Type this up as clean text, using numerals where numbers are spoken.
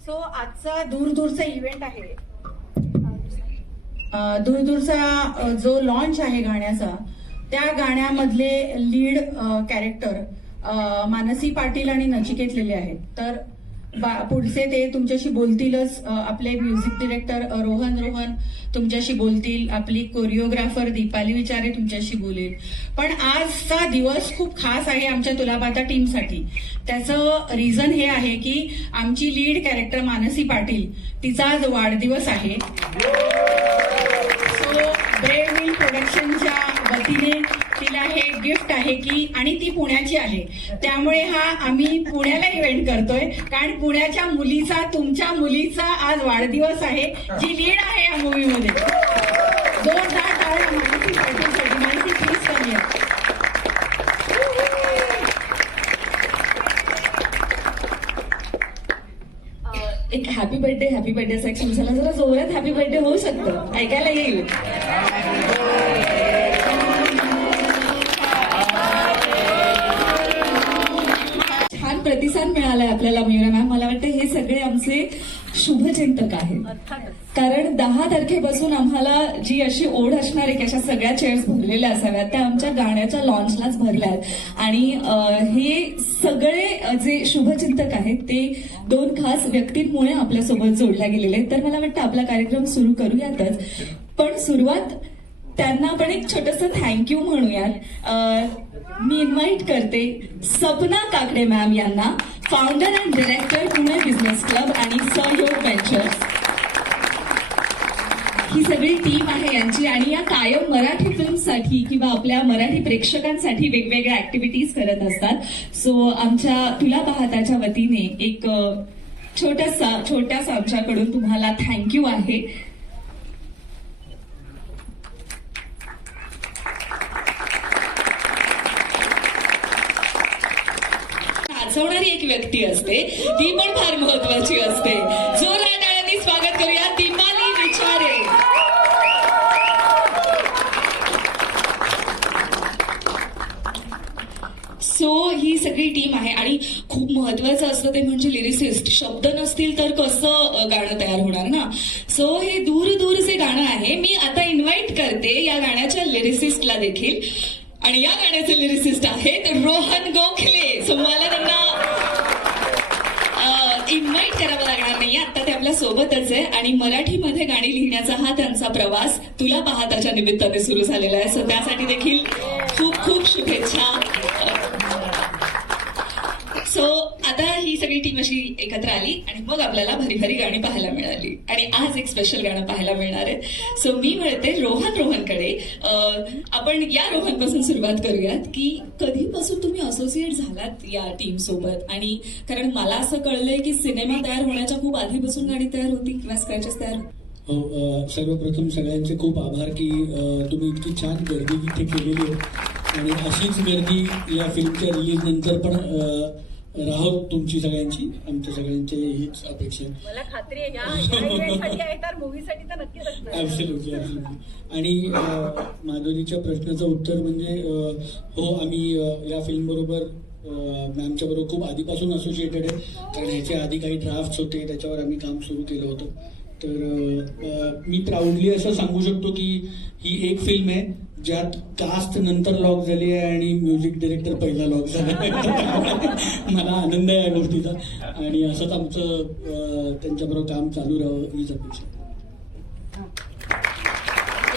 So आजचा दूरदूरचा event आहे. दूरदूरचा जो लॉन्च आहे गाण्याचा, त्या गाण्यामधले लीड कॅरेक्टर मानसी पाटील आणि नचिकेत लेले आहेत. तर पुढचे ते तुमच्याशी बोलतीलच. आपले म्युझिक डिरेक्टर रोहन तुमच्याशी बोलतील. आपली कोरिओग्राफर दीपाली विचारे तुमच्याशी बोलेल. पण आजचा दिवस खूप खास आहे आमच्या तुला पाहता टीमसाठी. त्याचं रिझन हे आहे की आमची लीड कॅरेक्टर मानसी पाटील, तिचा आज वाढदिवस आहे. सो ब्रेव विंड प्रोडक्शनच्या वतीने तिला हे गिफ्ट आहे की, आणि ती पुण्याची आहे, त्यामुळे हा आम्ही पुण्याला इव्हेंट करतोय. कारण पुण्याच्या मुलीचा, तुमच्या मुलीचा आज वाढदिवस आहे, जी लीड आहे या मूवीमध्ये. जोरदार टाळ्या मानसी पाटीलसाठी. मानसी प्लीज करूया. एक हॅपी बर्थडे असा एक सूर झाला, जरा जोरात हॅपी बर्थडे होऊ शकतं, ऐकायला येईल. छान प्रतिसाद मिळालाय आपल्याला मीरा मॅम. मला वाटतं हे सगळे आमचे शुभचिंतक आहेत. कारण 10 तारखेपासून आम्हाला जी अशी ओढ असणार आहे की अशा सगळ्या चेअर्स भरलेल्या असाव्यात, त्या आमच्या गाण्याच्या लॉन्चलाच भरल्या आहेत. आणि हे सगळे जे शुभचिंतक आहेत ते 2 खास व्यक्तींमुळे आपल्यासोबत जोडल्या गेलेले आहेत. तर मला वाटतं आपला कार्यक्रम सुरू करूयातच, पण सुरुवात त्यांना आपण एक छोटंसं थँक्यू म्हणूयात. मी इन्व्हाइट करते सपना काकडे मॅम यांना, founder and director Pune business club आणि सहयोग व्हेंचर्स. ही सगळी टीम आहे यांची, आणि या कायम मराठी फिल्मसाठी किंवा आपल्या मराठी प्रेक्षकांसाठी वेगवेगळ्या ऍक्टिव्हिटीज करत असतात. सो आमच्या तुला पाहताच्या वतीने एक छोटासा आमच्याकडून तुम्हाला थँक्यू आहे. नाचवणारी एक व्यक्ती असते, ती पण फार महत्वाची असते. जोरदार टाळ्यांनी स्वागत करूया दीपाली विचारे. सो ही सगळी टीम आहे, आणि खूप महत्वाचं असतं ते म्हणजे लिरिसिस्ट. शब्द नसतील तर कसं गाणं तयार होणार ना. सो हे दूरचे गाणं आहे. मी आता इन्व्हाइट करते या गाण्याच्या लिरिसिस्टला देखील, आणि या गाण्याचे लिरिसिस्ट आहेत रोहन गोखले. सो मला त्यांना इन्व्हाइट करावं लागणार नाही, आता ते आपल्या सोबतच आहे. आणि मराठीमध्ये गाणी लिहिण्याचा हा त्यांचा प्रवास तुला पाहताच्या निमित्ताने सुरू झालेला आहे. सो त्यासाठी देखील खूप शुभेच्छा. सो आता ही सगळी टीम अशी एकत्र आली आणि मग आपल्याला भरी गाणी पाहायला मिळाली, आणि आज एक स्पेशल गाणं पाहायला मिळणार आहे. सो मी म्हणते रोहनकडे. आपण या रोहनपासून सुरुवात करूयात की कधीपासून तुम्ही असोसिएट झालात या टीम सोबत. आणि कारण मला असं कळलंय की सिनेमा तयार होण्याच्या खूप आधीपासून गाणी तयार होती किंवा स्क्रॅचेस तयार होती. हो, सर्वप्रथम सगळ्यांचे खूप आभार की तुम्ही इतकी छान गर्दी इथे केलेली आहे, आणि अशीच गर्दी या फिल्मच्या रिलीज नंतर पण राहो तुमची सगळ्यांची, आमच्या सगळ्यांची हीच अपेक्षा आहे. मला खात्री आहे तर मूवीसाठी तर नक्कीच असणार. ऍब्सोल्युटली. आणि माधुरीच्या प्रश्नाचं उत्तर म्हणजे हो, आम्ही या फिल्म बरोबर मॅमच्या बरोबर खूप आधीपासून असोसिएटेड आहे. कारण ह्याच्या आधी काही ड्राफ्ट्स होते, त्याच्यावर आम्ही काम सुरू केलं होतं. तर मी प्राऊडली असं सांगू शकतो की ही एक फिल्म आहे ज्यात कास्ट नंतर लॉक झाली आहे आणि म्युझिक डिरेक्टर पहिला लॉक झाला. मला आनंद आहे या गोष्टीचा, आणि असंच आमचं त्यांच्याबरोबर काम चालू राहावं हीच अपेक्षा.